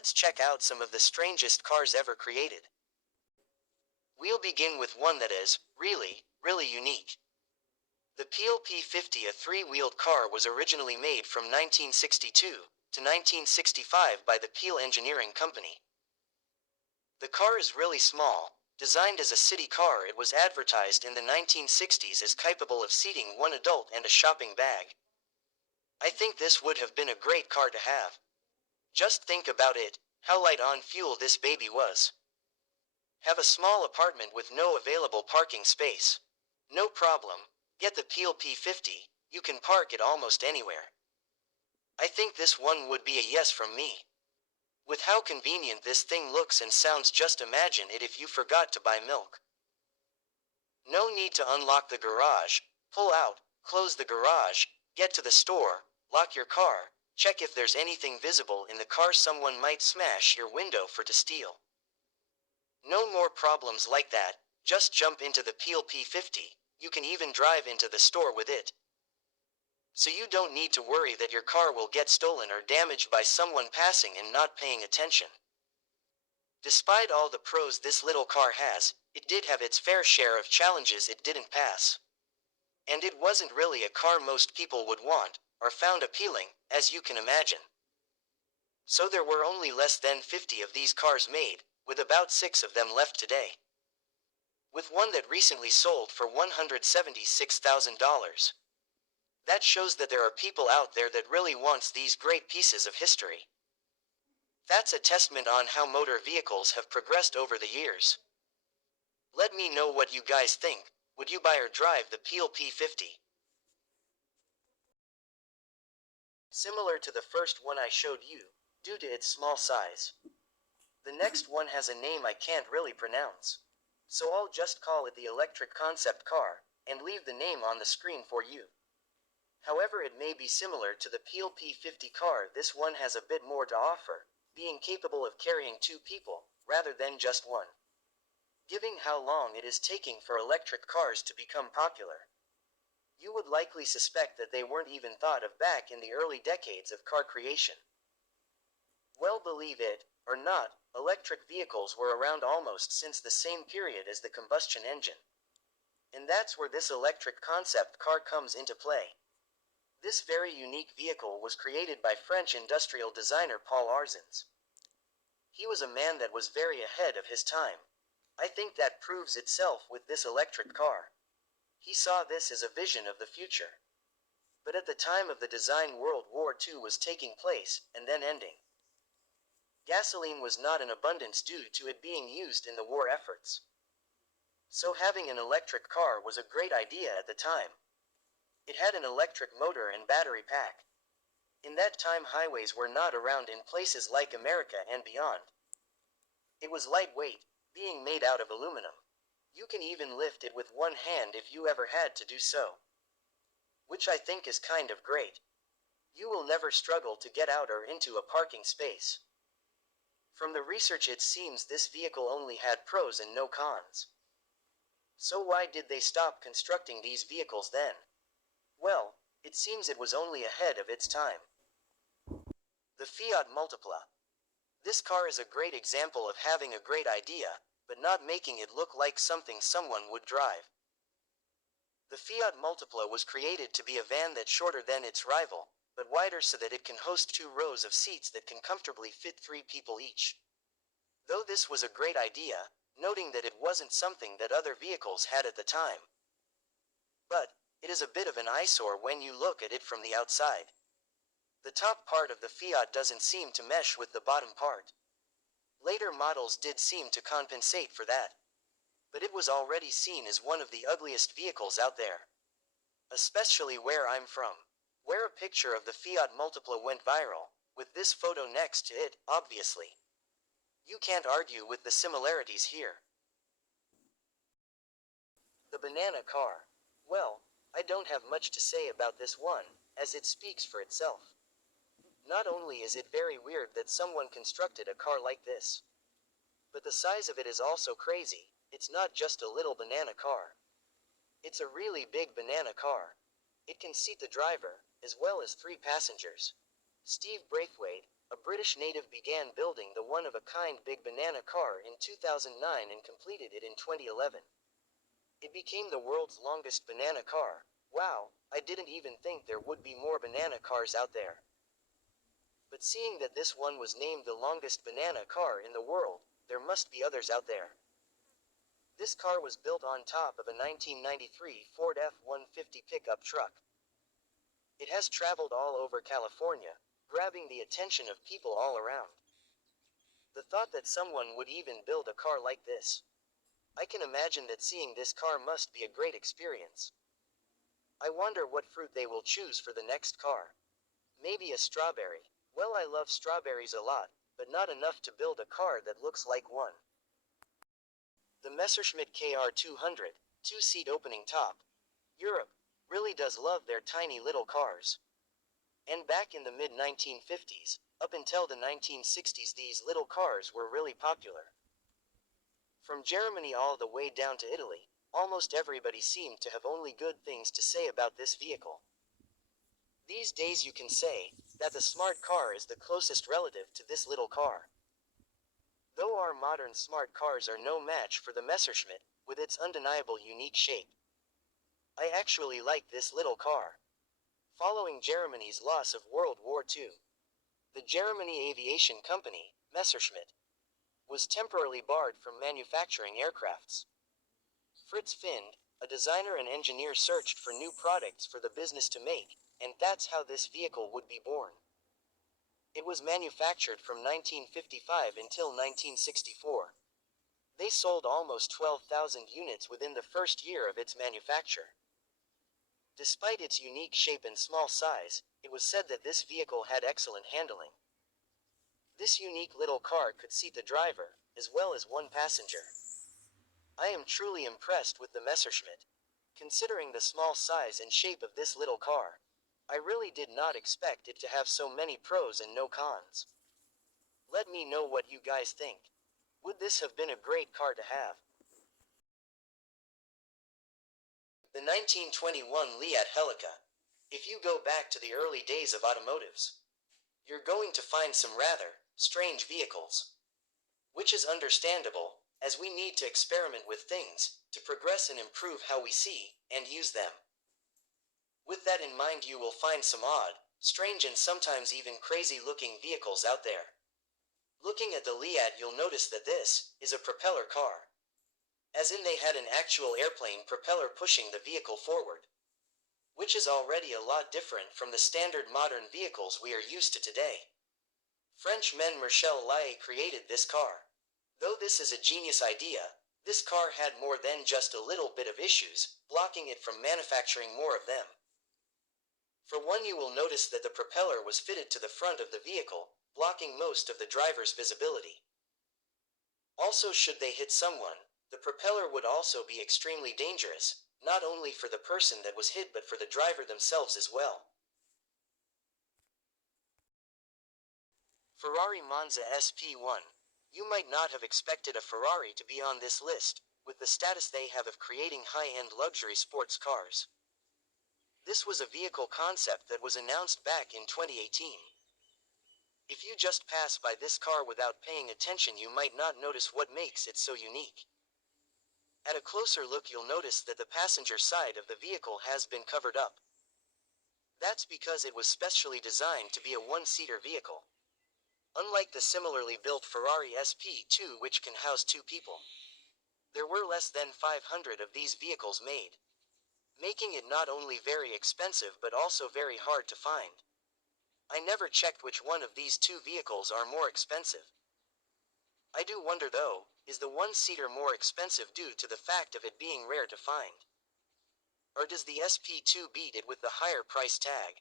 Let's check out some of the strangest cars ever created. We'll begin with one that is, really unique. The Peel P50, a three-wheeled car, was originally made from 1962 to 1965 by the Peel Engineering Company. The car is really small. Designed as a city car, it was advertised in the 1960s as capable of seating one adult and a shopping bag. I think this would have been a great car to have. Just think about it, how light on fuel this baby was. Have a small apartment with no available parking space? No problem. Get the Peel P50, you can park it almost anywhere. I think this one would be a yes from me. With how convenient this thing looks and sounds, just imagine it if you forgot to buy milk. No need to unlock the garage, pull out, close the garage, get to the store, lock your car, check if there's anything visible in the car someone might smash your window for to steal. No more problems like that, just jump into the Peel P50, you can even drive into the store with it. So you don't need to worry that your car will get stolen or damaged by someone passing and not paying attention. Despite all the pros this little car has, it did have its fair share of challenges it didn't pass. And it wasn't really a car most people would want, or found appealing, as you can imagine. So there were only less than 50 of these cars made, with about 6 of them left today. With one that recently sold for $176,000. That shows that there are people out there that really wants these great pieces of history. That's a testament on how motor vehicles have progressed over the years. Let me know what you guys think. Would you buy or drive the Peel P50? Similar to the first one I showed you, due to its small size. The next one has a name I can't really pronounce. So I'll just call it the electric concept car, and leave the name on the screen for you. However, it may be similar to the Peel P50 car, this one has a bit more to offer, being capable of carrying 2 people, rather than just one. Given how long it is taking for electric cars to become popular, you would likely suspect that they weren't even thought of back in the early decades of car creation. Well, believe it or not, electric vehicles were around almost since the same period as the combustion engine. And that's where this electric concept car comes into play. This very unique vehicle was created by French industrial designer Paul Arzens. He was a man that was very ahead of his time. I think that proves itself with this electric car. He saw this as a vision of the future. But at the time of the design, World War II was taking place, and then ending. Gasoline was not in abundance due to it being used in the war efforts. So having an electric car was a great idea at the time. It had an electric motor and battery pack. In that time, highways were not around in places like America and beyond. It was lightweight, being made out of aluminum. You can even lift it with one hand if you ever had to do so. Which I think is kind of great. You will never struggle to get out or into a parking space. From the research, it seems this vehicle only had pros and no cons. So why did they stop constructing these vehicles then? Well, it seems it was only ahead of its time. The Fiat Multipla. This car is a great example of having a great idea, but not making it look like something someone would drive. The Fiat Multipla was created to be a van that's shorter than its rival, but wider so that it can host 2 rows of seats that can comfortably fit 3 people each. Though this was a great idea, noting that it wasn't something that other vehicles had at the time. But it is a bit of an eyesore when you look at it from the outside. The top part of the Fiat doesn't seem to mesh with the bottom part. Later models did seem to compensate for that. But it was already seen as one of the ugliest vehicles out there. Especially where I'm from, where a picture of the Fiat Multipla went viral, with this photo next to it, obviously. You can't argue with the similarities here. The banana car. Well, I don't have much to say about this one, as it speaks for itself. Not only is it very weird that someone constructed a car like this, but the size of it is also crazy. It's not just a little banana car. It's a really big banana car. It can seat the driver, as well as 3 passengers. Steve Braithwaite, A British native began building the one-of-a-kind big banana car in 2009 and completed it in 2011. It became the world's longest banana car. Wow, I didn't even think there would be more banana cars out there. But seeing that this one was named the longest banana car in the world, there must be others out there. This car was built on top of a 1993 Ford F-150 pickup truck. It has traveled all over California, grabbing the attention of people all around. The thought that someone would even build a car like this. I can imagine that seeing this car must be a great experience. I wonder what fruit they will choose for the next car. Maybe a strawberry. Well, I love strawberries a lot, but not enough to build a car that looks like one. The Messerschmitt KR200, two-seat opening top. Europe really does love their tiny little cars. And back in the mid-1950s, up until the 1960s, these little cars were really popular. From Germany all the way down to Italy, almost everybody seemed to have only good things to say about this vehicle. These days you can say that the smart car is the closest relative to this little car. Though our modern smart cars are no match for the Messerschmitt, with its undeniable unique shape. I actually like this little car. Following Germany's loss of World War II, the Germany Aviation Company, Messerschmitt, was temporarily barred from manufacturing aircrafts. Fritz Find, a designer and engineer, searched for new products for the business to make, and that's how this vehicle would be born. It was manufactured from 1955 until 1964. They sold almost 12,000 units within the first year of its manufacture. Despite its unique shape and small size, it was said that this vehicle had excellent handling. This unique little car could seat the driver, as well as one passenger. I am truly impressed with the Messerschmitt. Considering the small size and shape of this little car, I really did not expect it to have so many pros and no cons. Let me know what you guys think. Would this have been a great car to have? The 1921 Liat Helica. If you go back to the early days of automotives, you're going to find some rather strange vehicles. Which is understandable, as we need to experiment with things to progress and improve how we see and use them. With that in mind, you will find some odd, strange, and sometimes even crazy-looking vehicles out there. Looking at the Liat, you'll notice that this is a propeller car. As in, they had an actual airplane propeller pushing the vehicle forward. Which is already a lot different from the standard modern vehicles we are used to today. Frenchman Marcel Laye created this car. Though this is a genius idea, this car had more than just a little bit of issues, blocking it from manufacturing more of them. For one, you will notice that the propeller was fitted to the front of the vehicle, blocking most of the driver's visibility. Also, should they hit someone, the propeller would also be extremely dangerous, not only for the person that was hit but for the driver themselves as well. Ferrari Monza SP1. You might not have expected a Ferrari to be on this list, with the status they have of creating high-end luxury sports cars. This was a vehicle concept that was announced back in 2018. If you just pass by this car without paying attention, you might not notice what makes it so unique. At a closer look, you'll notice that the passenger side of the vehicle has been covered up. That's because it was specially designed to be a one-seater vehicle. Unlike the similarly built Ferrari SP2, which can house two people, there were less than 500 of these vehicles made, making it not only very expensive but also very hard to find. I never checked which one of these two vehicles are more expensive. I do wonder though, is the one-seater more expensive due to the fact of it being rare to find? Or does the SP2 beat it with the higher price tag?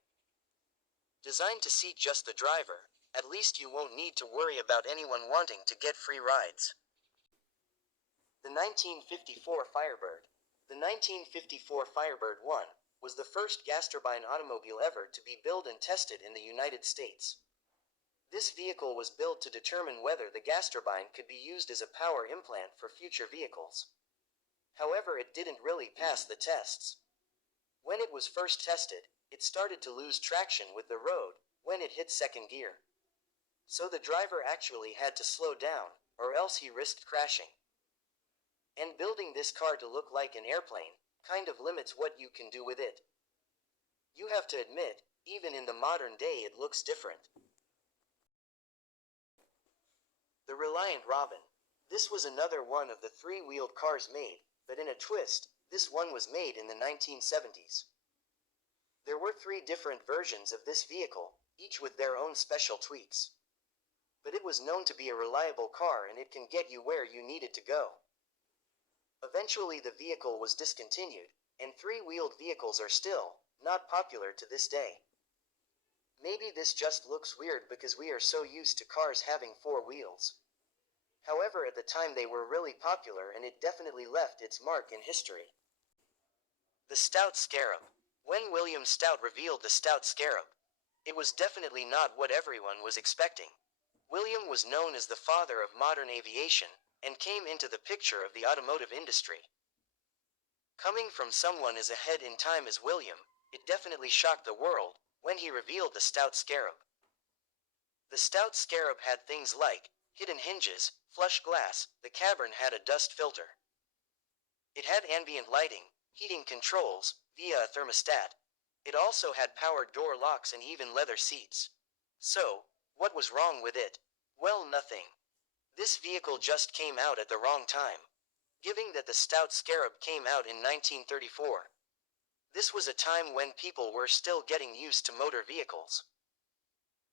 Designed to seat just the driver, at least you won't need to worry about anyone wanting to get free rides. The 1954 Firebird. The 1954 Firebird 1 was the first gas turbine automobile ever to be built and tested in the United States. This vehicle was built to determine whether the gas turbine could be used as a power implant for future vehicles. However, it didn't really pass the tests. When it was first tested, it started to lose traction with the road when it hit second gear. So the driver actually had to slow down, or else he risked crashing. And building this car to look like an airplane kind of limits what you can do with it. You have to admit, even in the modern day it looks different. The Reliant Robin. This was another one of the three-wheeled cars made, but in a twist, this one was made in the 1970s. There were three different versions of this vehicle, each with their own special tweaks. But it was known to be a reliable car and it can get you where you needed to go. Eventually the vehicle was discontinued, and three-wheeled vehicles are still not popular to this day. Maybe this just looks weird because we are so used to cars having four wheels. However, at the time they were really popular and it definitely left its mark in history. The Stout Scarab. When William Stout revealed the Stout Scarab, it was definitely not what everyone was expecting. William was known as the father of modern aviation, and came into the picture of the automotive industry. Coming from someone as ahead in time as William, it definitely shocked the world when he revealed the Stout Scarab. The Stout Scarab had things like hidden hinges, flush glass, the cabin had a dust filter. It had ambient lighting, heating controls, via a thermostat. It also had powered door locks and even leather seats. So, what was wrong with it? Well, nothing. This vehicle just came out at the wrong time. Given that the Stout Scarab came out in 1934. This was a time when people were still getting used to motor vehicles.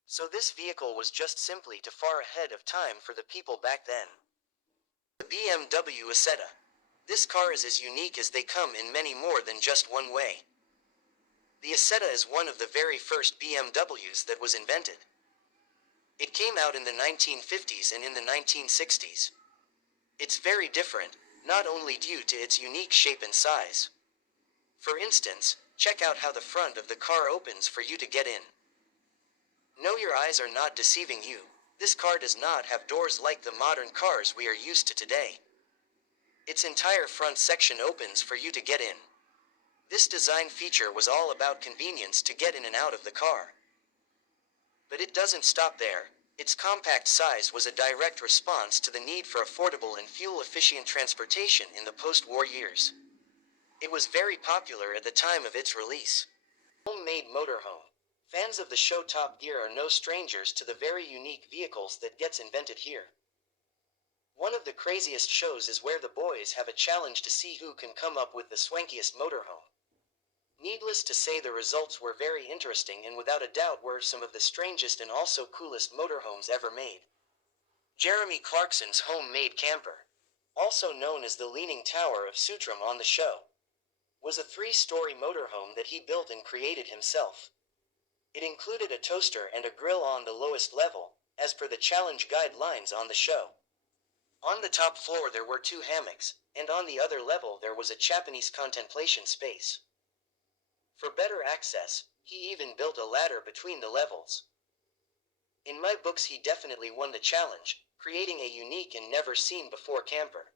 So this vehicle was just simply too far ahead of time for the people back then. The BMW Isetta. This car is as unique as they come in many more than just one way. The Isetta is one of the very first BMWs that was invented. It came out in the 1950s and in the 1960s. It's very different, not only due to its unique shape and size. For instance, check out how the front of the car opens for you to get in. No, your eyes are not deceiving you. This car does not have doors like the modern cars we are used to today. Its entire front section opens for you to get in. This design feature was all about convenience to get in and out of the car. But it doesn't stop there. Its compact size was a direct response to the need for affordable and fuel-efficient transportation in the post-war years. It was very popular at the time of its release. Homemade motorhome. Fans of the show Top Gear are no strangers to the very unique vehicles that gets invented here. One of the craziest shows is where the boys have a challenge to see who can come up with the swankiest motorhome. Needless to say, the results were very interesting and without a doubt were some of the strangest and also coolest motorhomes ever made. Jeremy Clarkson's homemade camper, also known as the Leaning Tower of Sutram on the show, was a three-story motorhome that he built and created himself. It included a toaster and a grill on the lowest level, as per the challenge guidelines on the show. On the top floor there were two hammocks, and on the other level there was a Japanese contemplation space. For better access, he even built a ladder between the levels. In my books he definitely won the challenge, creating a unique and never-seen-before camper.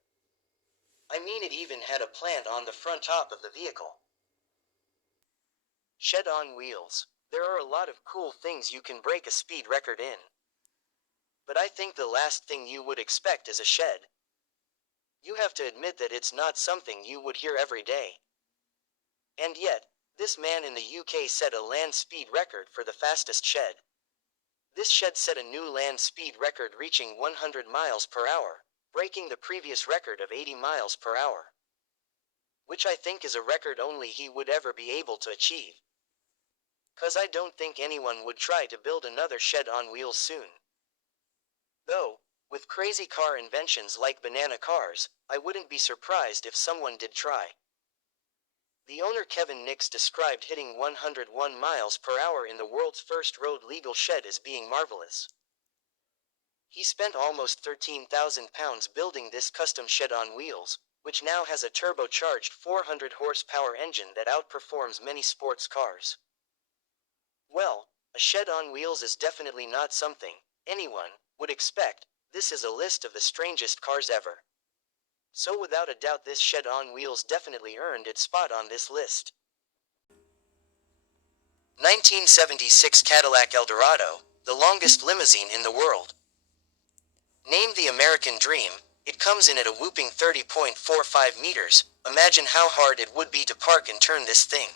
I mean, it even had a plant on the front top of the vehicle. Shed on wheels. There are a lot of cool things you can break a speed record in. But I think the last thing you would expect is a shed. You have to admit that it's not something you would hear every day. And yet, this man in the UK set a land speed record for the fastest shed. This shed set a new land speed record reaching 100 miles per hour, breaking the previous record of 80 miles per hour. Which I think is a record only he would ever be able to achieve. 'Cause I don't think anyone would try to build another shed on wheels soon. Though, with crazy car inventions like banana cars, I wouldn't be surprised if someone did try. The owner Kevin Nix described hitting 101 miles per hour in the world's first road legal shed as being marvelous. He spent almost £13,000 building this custom shed on wheels, which now has a turbocharged 400 horsepower engine that outperforms many sports cars. Well, a shed on wheels is definitely not something anyone would expect. This is a list of the strangest cars ever. So without a doubt this shed on wheels definitely earned its spot on this list. 1976 Cadillac Eldorado. the longest limousine in the world. Named the American Dream, it comes in at a whopping 30.45 meters. Imagine how hard it would be to park and turn this thing.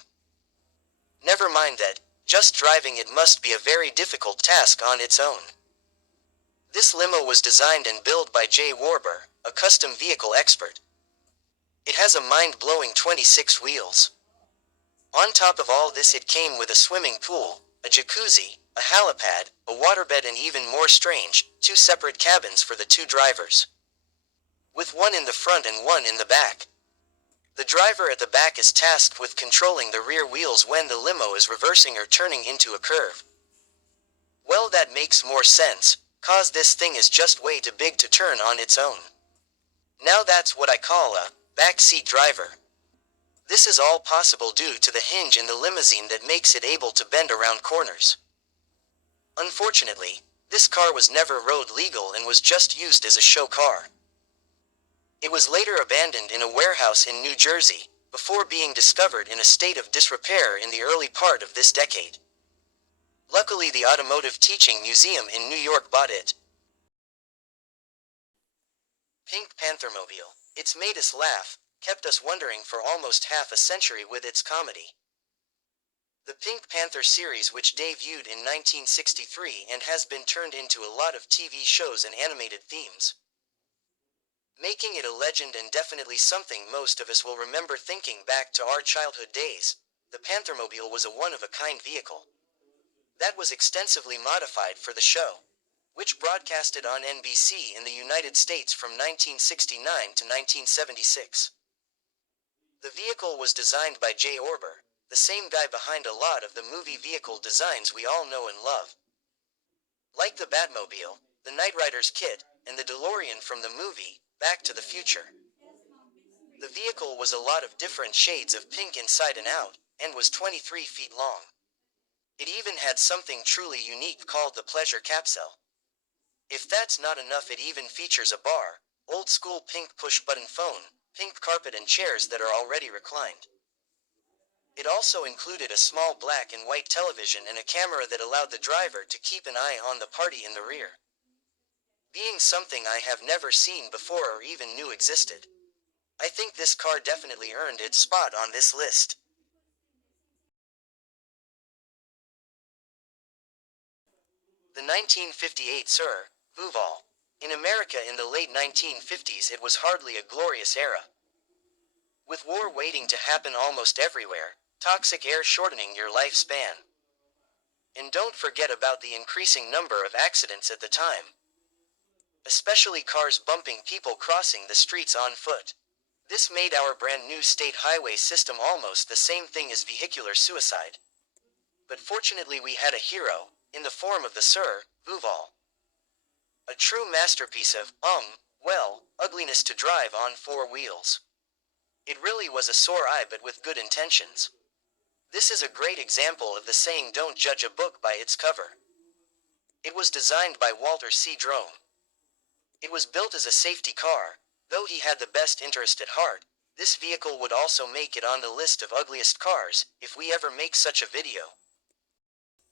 Never mind that, just driving it must be a very difficult task on its own. This limo was designed and built by Jay Warber, a custom vehicle expert. It has a mind-blowing 26 wheels. On top of all this, it came with a swimming pool, a jacuzzi, a helipad, a waterbed, and even more strange, 2 separate cabins for the 2 drivers. With one in the front and one in the back. The driver at the back is tasked with controlling the rear wheels when the limo is reversing or turning into a curve. Well, that makes more sense, cause this thing is just way too big to turn on its own. Now that's what I call a backseat driver. This is all possible due to the hinge in the limousine that makes it able to bend around corners. Unfortunately, this car was never road legal and was just used as a show car. It was later abandoned in a warehouse in New Jersey, before being discovered in a state of disrepair in the early part of this decade. Luckily, the Automotive Teaching Museum in New York bought it. Pink Panthermobile. It's made us laugh, kept us wondering for almost half a century with its comedy. The Pink Panther series, which debuted in 1963 and has been turned into a lot of TV shows and animated themes, making it a legend and definitely something most of us will remember thinking back to our childhood days. The Panthermobile was a one-of-a-kind vehicle that was extensively modified for the show, which broadcasted on NBC in the United States from 1969 to 1976. The vehicle was designed by Jay Orber, the same guy behind a lot of the movie vehicle designs we all know and love. Like the Batmobile, the Knight Rider's kit, and the DeLorean from the movie Back to the Future. The vehicle was a lot of different shades of pink inside and out, and was 23 feet long. It even had something truly unique called the Pleasure Capsule. If that's not enough, it even features a bar, old-school pink push-button phone, pink carpet, and chairs that are already reclined. It also included a small black and white television and a camera that allowed the driver to keep an eye on the party in the rear. Being something I have never seen before or even knew existed. I think this car definitely earned its spot on this list. The 1958 Sir Vuval. In America in the late 1950s, it was hardly a glorious era. With war waiting to happen almost everywhere, toxic air shortening your lifespan. And don't forget about the increasing number of accidents at the time. Especially cars bumping people crossing the streets on foot. This made our brand new state highway system almost the same thing as vehicular suicide. But fortunately, we had a hero, in the form of the Sir Vuval. A true masterpiece of, ugliness to drive on 4 wheels. It really was a sore eye, but with good intentions. This is a great example of the saying, don't judge a book by its cover. It was designed by Walter C. Drome. It was built as a safety car. Though he had the best interest at heart, this vehicle would also make it on the list of ugliest cars, if we ever make such a video.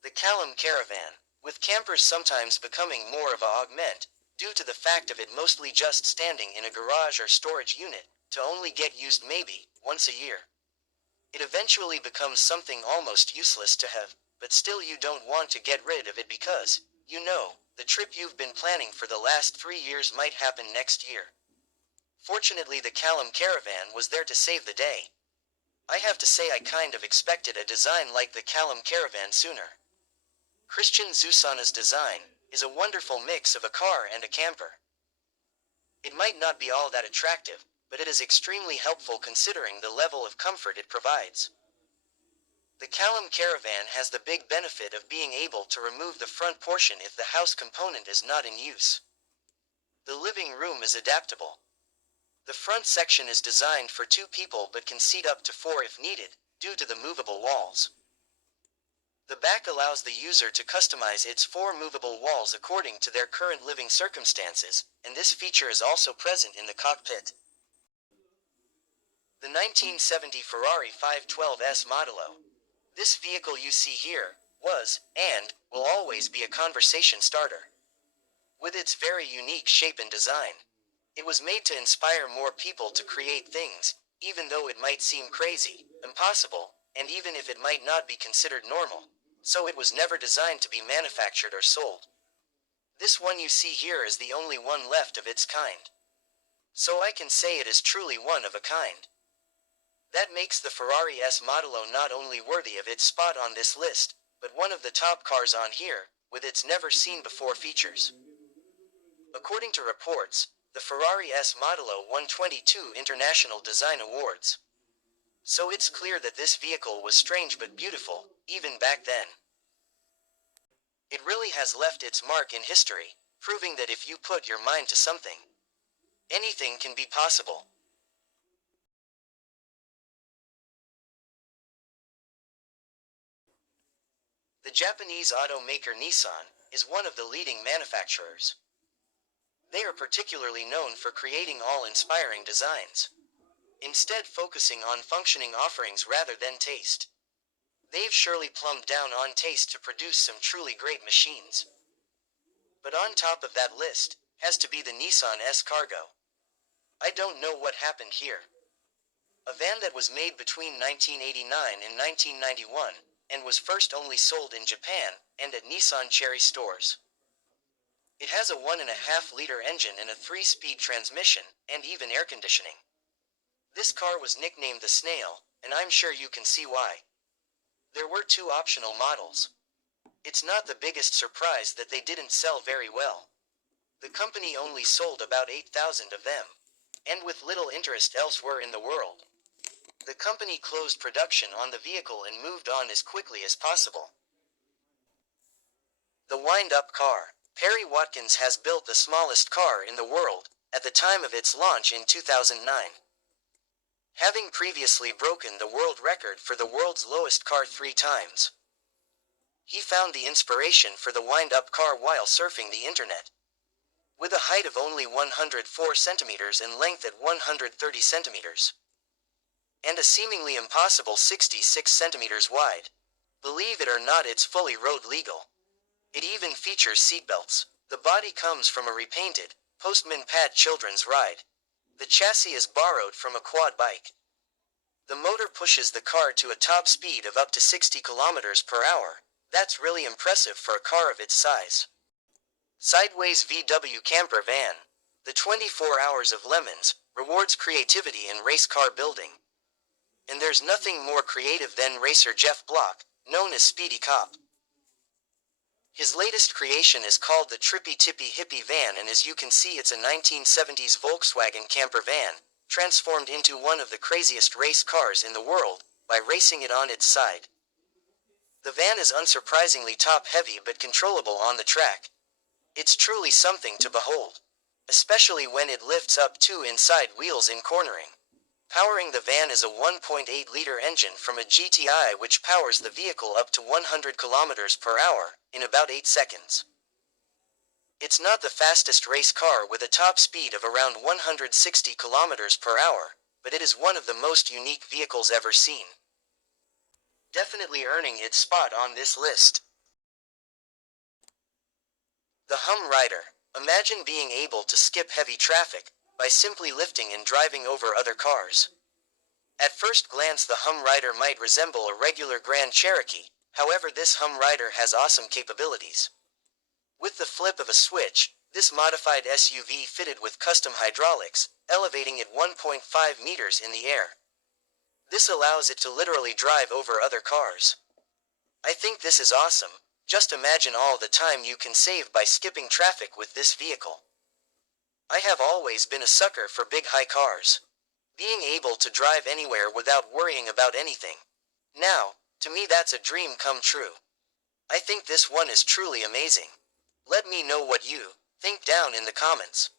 The Callum Caravan, with campers sometimes becoming more of a augment, due to the fact of it mostly just standing in a garage or storage unit, to only get used maybe once a year. It eventually becomes something almost useless to have, but still you don't want to get rid of it because, the trip you've been planning for the last 3 years might happen next year. Fortunately, the Callum Caravan was there to save the day. I have to say I kind of expected a design like the Callum Caravan sooner. Christian Zusana's design is a wonderful mix of a car and a camper. It might not be all that attractive, but it is extremely helpful considering the level of comfort it provides. The Callum Caravan has the big benefit of being able to remove the front portion if the house component is not in use. The living room is adaptable. The front section is designed for 2 people but can seat up to 4 if needed, due to the movable walls. The back allows the user to customize its 4 movable walls according to their current living circumstances, and this feature is also present in the cockpit. The 1970 Ferrari 512S Modello. This vehicle you see here was, and will always be a conversation starter. With its very unique shape and design, it was made to inspire more people to create things, even though it might seem crazy, impossible, and even if it might not be considered normal. So it was never designed to be manufactured or sold. This one you see here is the only one left of its kind. So I can say it is truly one of a kind. That makes the Ferrari S Modello not only worthy of its spot on this list, but one of the top cars on here, with its never-seen-before features. According to reports, the Ferrari S Modello won 22 international design awards. So it's clear that this vehicle was strange but beautiful, even back then. It really has left its mark in history, proving that if you put your mind to something, anything can be possible. The Japanese automaker Nissan is one of the leading manufacturers. They are particularly known for creating awe-inspiring designs, instead focusing on functioning offerings rather than taste. They've surely plumbed down on taste to produce some truly great machines. But on top of that list has to be the Nissan S Cargo. I don't know what happened here. A van that was made between 1989 and 1991 and was first only sold in Japan and at Nissan Cherry stores. It has a 1.5-liter engine and a 3-speed transmission and even air conditioning. This car was nicknamed the Snail, and I'm sure you can see why. There were 2 optional models. It's not the biggest surprise that they didn't sell very well. The company only sold about 8,000 of them, and with little interest elsewhere in the world. The company closed production on the vehicle and moved on as quickly as possible. The wind-up car. Perry Watkins has built the smallest car in the world at the time of its launch in 2009. Having previously broken the world record for the world's lowest car 3 times. He found the inspiration for the wind-up car while surfing the internet. With a height of only 104 centimeters and length at 130 centimeters. And a seemingly impossible 66 centimeters wide. Believe it or not, it's fully road legal. It even features seatbelts. The body comes from a repainted Postman Pat children's ride. The chassis is borrowed from a quad bike. The motor pushes the car to a top speed of up to 60 kilometers per hour. That's really impressive for a car of its size. Sideways VW camper van. The 24 Hours of Lemons rewards creativity in race car building. And there's nothing more creative than racer Jeff Block, known as Speedy Cop. His latest creation is called the Trippy Tippy Hippie van, and as you can see, it's a 1970s Volkswagen camper van, transformed into one of the craziest race cars in the world by racing it on its side. The van is unsurprisingly top-heavy but controllable on the track. It's truly something to behold, especially when it lifts up 2 inside wheels in cornering. Powering the van is a 1.8-liter engine from a GTI which powers the vehicle up to 100 kilometers per hour in about 8 seconds. It's not the fastest race car with a top speed of around 160 kilometers per hour, but it is one of the most unique vehicles ever seen. Definitely earning its spot on this list. The Hum Rider. Imagine being able to skip heavy traffic by simply lifting and driving over other cars. At first glance, the Hum Rider might resemble a regular Grand Cherokee. However, this Hum Rider has awesome capabilities. With the flip of a switch, this modified SUV fitted with custom hydraulics, elevating it 1.5 meters in the air. This allows it to literally drive over other cars. I think this is awesome. Just imagine all the time you can save by skipping traffic with this vehicle. I have always been a sucker for big high cars. Being able to drive anywhere without worrying about anything. Now, to me that's a dream come true. I think this one is truly amazing. Let me know what you think down in the comments.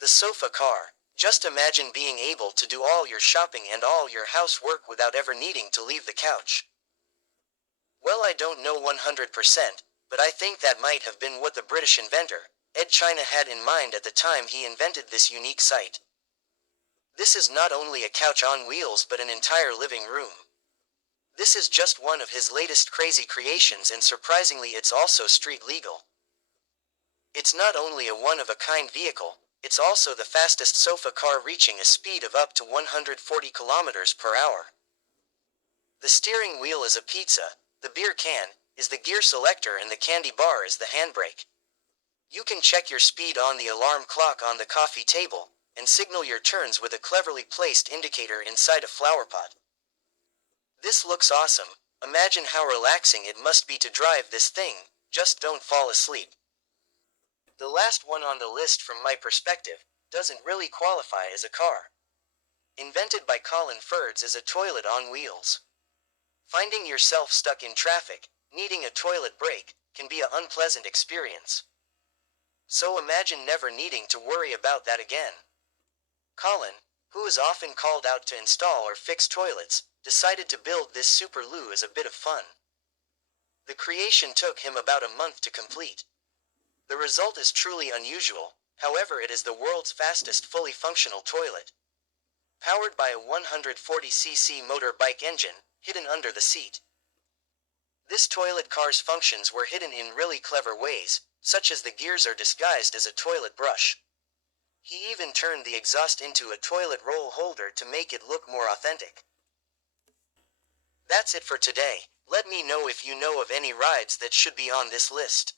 The sofa car. Just imagine being able to do all your shopping and all your housework without ever needing to leave the couch. Well, I don't know 100%, but I think that might have been what the British inventor, Ed China, had in mind at the time he invented this unique sight. This is not only a couch on wheels but an entire living room. This is just one of his latest crazy creations, and surprisingly it's also street legal. It's not only a one-of-a-kind vehicle, it's also the fastest sofa car, reaching a speed of up to 140 kilometers per hour. The steering wheel is a pizza, the beer can is the gear selector, and the candy bar is the handbrake. You can check your speed on the alarm clock on the coffee table, and signal your turns with a cleverly placed indicator inside a flower pot. This looks awesome. Imagine how relaxing it must be to drive this thing. Just don't fall asleep. The last one on the list, from my perspective, doesn't really qualify as a car. Invented by Colin Furds, is a toilet on wheels. Finding yourself stuck in traffic, needing a toilet break, can be an unpleasant experience. So imagine never needing to worry about that again. Colin, who is often called out to install or fix toilets, decided to build this super loo as a bit of fun. The creation took him about a month to complete. The result is truly unusual, however it is the world's fastest fully functional toilet. Powered by a 140cc motorbike engine, hidden under the seat. This toilet car's functions were hidden in really clever ways, such as the gears are disguised as a toilet brush. He even turned the exhaust into a toilet roll holder to make it look more authentic. That's it for today. Let me know if you know of any rides that should be on this list.